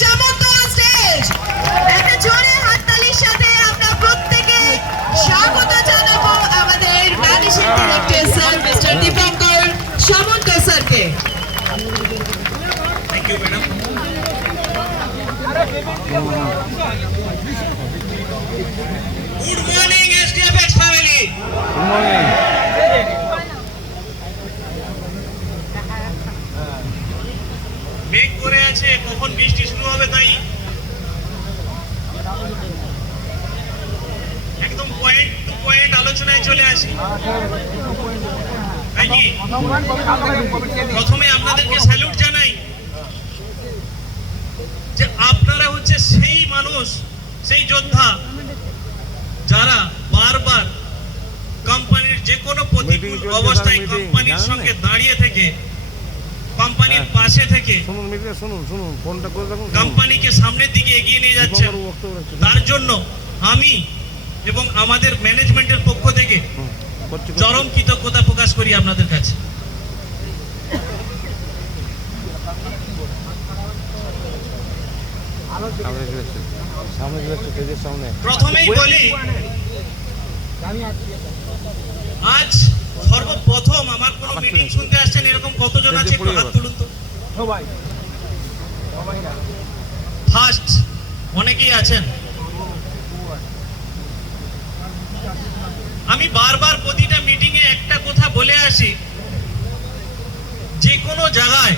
Samanta on stage. একটা জোরে হাততালির সাথে আমরা প্রত্যেকে স্বাগত জানাবো আমাদের managing director sir Mister Dipankar Samanta স্যারকে। Thank you madam. Good morning SDFX family. Good morning. মেঘ করে আছে, কখন বৃষ্টি শুরু হবে তাই একদম পয়েন্ট টু পয়েন্ট আলোচনায় চলে আসি। তাই কি প্রথমে আপনাদেরকে স্যালুট জানাই যে আপনারা হচ্ছে সেই মানুষ, সেই যোদ্ধা যারা বারবার কোম্পানির যে কোনো প্রতিকূল অবস্থায় কোম্পানির সঙ্গে দাঁড়িয়ে থেকে, কোম্পানির পাশে থেকে কোম্পানিকে সামনের দিকে এগিয়ে নিয়ে যাচ্ছে। তার জন্য আমি এবং আমাদের ম্যানেজমেন্টের পক্ষ থেকে চরম কৃতজ্ঞতা প্রকাশ করি আপনাদের কাছে। প্রথমেই বলি, আজ সর্বপ্রথম আমার কোন মিটিং শুনতে আসছেন এরকম কতজন আছে একটু হাত তুলুন তো। ফার্স্ট অনেকেই আছেন। আমি বারবার প্রতিটা মিটিং এ একটা কথা বলে আসি, যে কোনো জায়গায়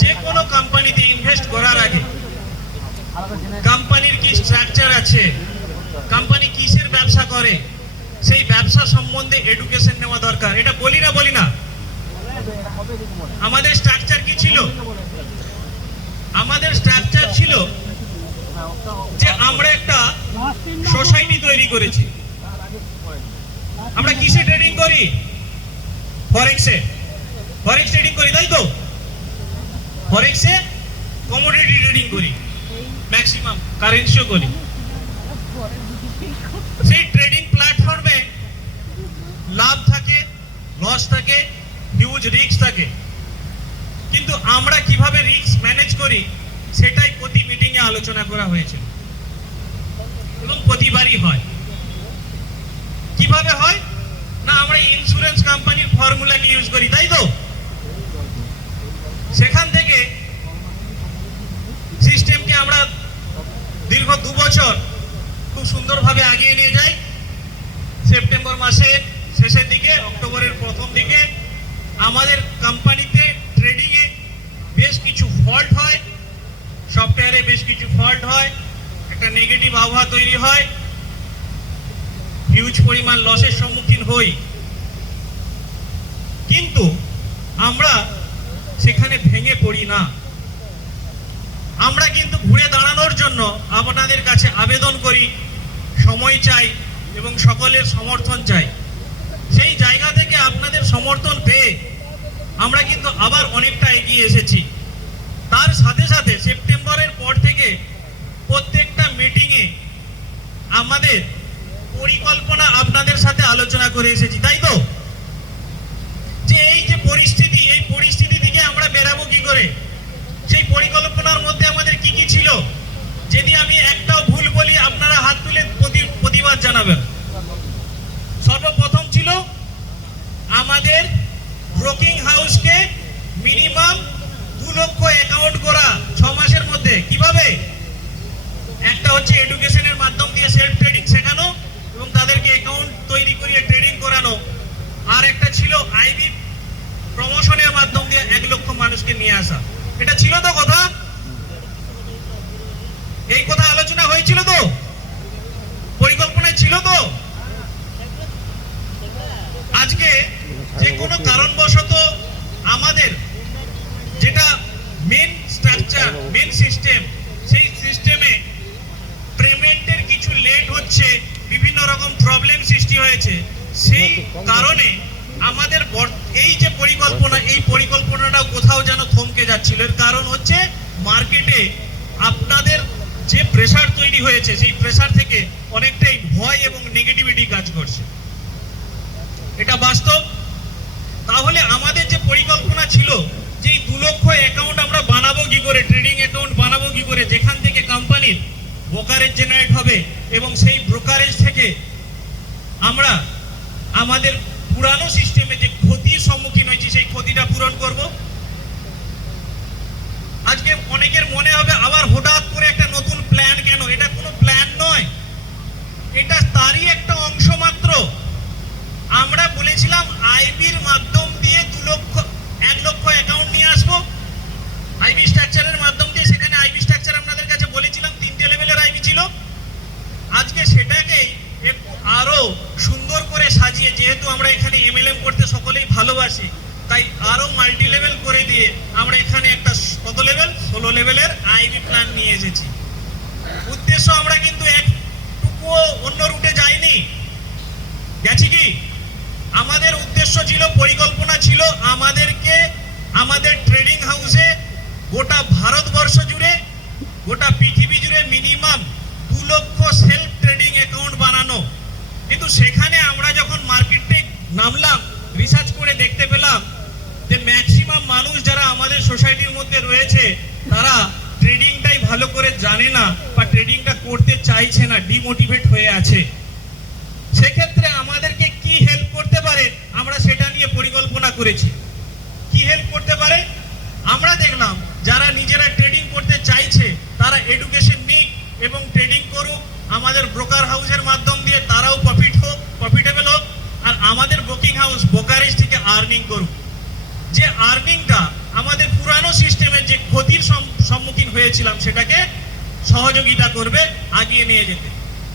যে কোনো কোম্পানিতে ইনভেস্ট করার আগে কোম্পানির কি স্ট্রাকচার আছে, কোম্পানি কিসের ব্যবসা করে, সেই ব্যবসা সম্বন্ধে এডুকেশন নেওয়া দরকার। এটা বলি না আমাদের স্ট্রাকচার কি ছিল? আমাদের স্ট্রাকচার ছিল যে আমরা একটা সোসাইটি তৈরি করেছি। আমরা কিসে ট্রেডিং করি? ফরেক্সে। ফরেক্স ট্রেডিং করি, তাই তো? ফরেক্সে কমোডিটি ট্রেডিং করি, ম্যাক্সিমাম কারেন্সিও করি। সেই ট্রেডিং প্ল্যাটফর্মে লাভ থাকে, লস থাকে, হিউজ রিস্ক থাকে, কিন্তু আমরা কিভাবে রিস্ক ম্যানেজ করি সেটাই প্রতি মিটিং এ আলোচনা করা হয়েছে এবং প্রতিবারই হয়। কিভাবে হয় না, আমরা ইন্স্যুরেন্স কোম্পানির ফর্মুলাকে ইউজ করি, তাই তো? সেখান থেকে সিস্টেমকে আমরা দীর্ঘ 2 বছর খুব সুন্দরভাবে এগিয়ে নিয়ে যাই। সেপ্টেম্বর মাসের শেষের দিকে, অক্টোবরের প্রথম দিকে আমাদের কোম্পানিতে ট্রেডিং এ বেশ কিছু ফল্ট হয়, সফটওয়্যারে বেশ কিছু ফল্ট হয়, একটা নেগেটিভ আবহাওয়া তৈরি হয়, হিউজ পরিমাণ লসের সম্মুখীন হই। কিন্তু আমরা সেখানে ভেঙে পড়ি না। আমরা কিন্তু ঘুরে দাঁড়ানোর জন্য আপনাদের কাছে আবেদন করি, সময় চাই এবং সকলের সমর্থন চাই। সেই জায়গা থেকে আপনাদের সমর্থন পেয়ে আমরা কিন্তু আবার অনেকটা এগিয়ে এসেছি। তার সাথে সাথে সেপ্টেম্বরের পর থেকে প্রত্যেকটা মিটিংয়ে আমাদের পরিকল্পনা আপনাদের সাথে আলোচনা করে এসেছি, তাই তো? যে এই যে পরিস্থিতি, এই পরিস্থিতি থেকে আমরা বেরাবো কি করে, সেই পরিকল্পনার মধ্যে আমাদের কি কি ছিল। যদি আমি একটাও ভুল বলি আপনারা হাত তুলে প্রতিবাদ জানাবেন। সর্বপ্রথম ছিল আমাদের ব্রোকিং হাউসকে মিনিমাম 2 লক্ষ অ্যাকাউন্ট করা 6 মাসের মধ্যে। কিভাবে? একটা হচ্ছে এডুকেশনের মাধ্যম দিয়ে সেলফ ট্রেডিং শেখানো এবং তাদেরকে অ্যাকাউন্ট তৈরি করিয়ে ট্রেডিং করানো। আর একটা ছিল আইবি প্রমোশনের মাধ্যম দিয়ে 1 লক্ষ মানুষকে নিয়ে আসা। এটা ছিল তো কথা? এই কথা আলোচনা হয়েছিল তো? পরিকল্পনায় ছিল তো? আজকে যে কোনো কারণবশত আমাদের যেটা মেন স্ট্রাকচার, মেন সিস্টেম, সেই সিস্টেমে পেমেন্টের কিছু লেট হচ্ছে, বিভিন্ন রকম প্রবলেম সৃষ্টি হয়েছে। সেই কারণে আমাদের এই যে পরিকল্পনা, এই পরিকল্পনাটাও কোথাও যেন থমকে যাচ্ছিল। এর কারণ হচ্ছে মার্কেটে আপনাদের যে প্রেসার তৈরি হয়েছে, সেই প্রেসার থেকে অনেকটাই ভয় এবং নেগেটিভিটি কাজ করছে। এটা বাস্তব। তাহলে আমাদের যে পরিকল্পনা ছিল যে 2 লক্ষ অ্যাকাউন্ট আমরা বানাবো কি করে যেখান থেকে কোম্পানির ব্রোকারেজ জেনারেট হবে এবং সেই ব্রোকারেজ থেকে আমরা আমাদের পুরানো সিস্টেমে যে ক্ষতির সম্মুখীন হয়েছি সেই ক্ষতিটা পূরণ করব। আজকে অনেকের মনে হবে আবার হঠাৎ করে একটা নতুন প্ল্যান কেন? এটা কোনো প্ল্যান নয়, এটা তারই একটা অংশ মাত্র। আমরা বলেছিলাম আইবির মাধ্যম দিয়ে 1 লক্ষ অ্যাকাউন্ট নিয়ে আসবো, আইবি স্ট্রাকচারের মাধ্যম দিয়ে। সেখানে আইবি স্ট্রাকচার আপনাদের কাছে বলেছিলাম 3টে লেভেলের আইবি ছিল। আজকে সেটাকে একটু আরো সুন্দর করে সাজিয়ে, যেহেতু আমরা এখানে এমএলএম করতে সকলেই ভালোবাসি, তাই আরো মাল্টি লেভেল করে দিয়ে আমরা এখানে একটা কত লেভেল 16 লেভেলের আইবি প্ল্যান নিয়ে এসেছি। উদ্দেশ্য আমরা কিন্তু একটুকুও অন্য রুটে যাইনি, গেছি কি? আমাদের উদ্দেশ্য ছিল, পরিকল্পনা ছিল আমাদেরকে আমাদের ট্রেডিং হাউসে গোটা ভারতবর্ষ জুড়ে, গোটা পৃথিবী জুড়ে মিনিমাম 2 লক্ষ সেলফ ট্রেডিং অ্যাকাউন্ট বানানো। কিন্তু সেখানে আমরা যখন মার্কেটে নামলাম, রিসার্চ করে দেখতে পেলাম যে ম্যাক্সিমাম মানুষ যারা আমাদের সোসাইটির মধ্যে রয়েছে তারা ট্রেডিংটাই ভালো করে জানে না বা ট্রেডিংটা করতে চাইছে না, ডিমোটিভেট হয়ে আছে। সেক্ষেত্রে আমাদেরকে কি হেল্প করতে পারে আমরা সেটা নিয়ে পরিকল্পনা করেছি। কি হেল্প করতে পারে? আমরা দেখলাম যারা নিজেরা ট্রেডিং করতে চাইছে তারা এডুকেশন নিক এবং ট্রেডিং করুক, আমাদের ব্রোকার হাউসের মাধ্যম দিয়ে তারাও প্রফিটেবল হোক, আর আমাদের ব্রোকিং হাউস ব্রোকারেজ থেকে আর্নিং করুক। যে আর্নিংটা আমাদের পুরানো সিস্টেমের যে ক্ষতির সম্মুখীন হয়েছিলাম সেটাকে সহযোগিতা করবে আগিয়ে নিয়ে যেতে।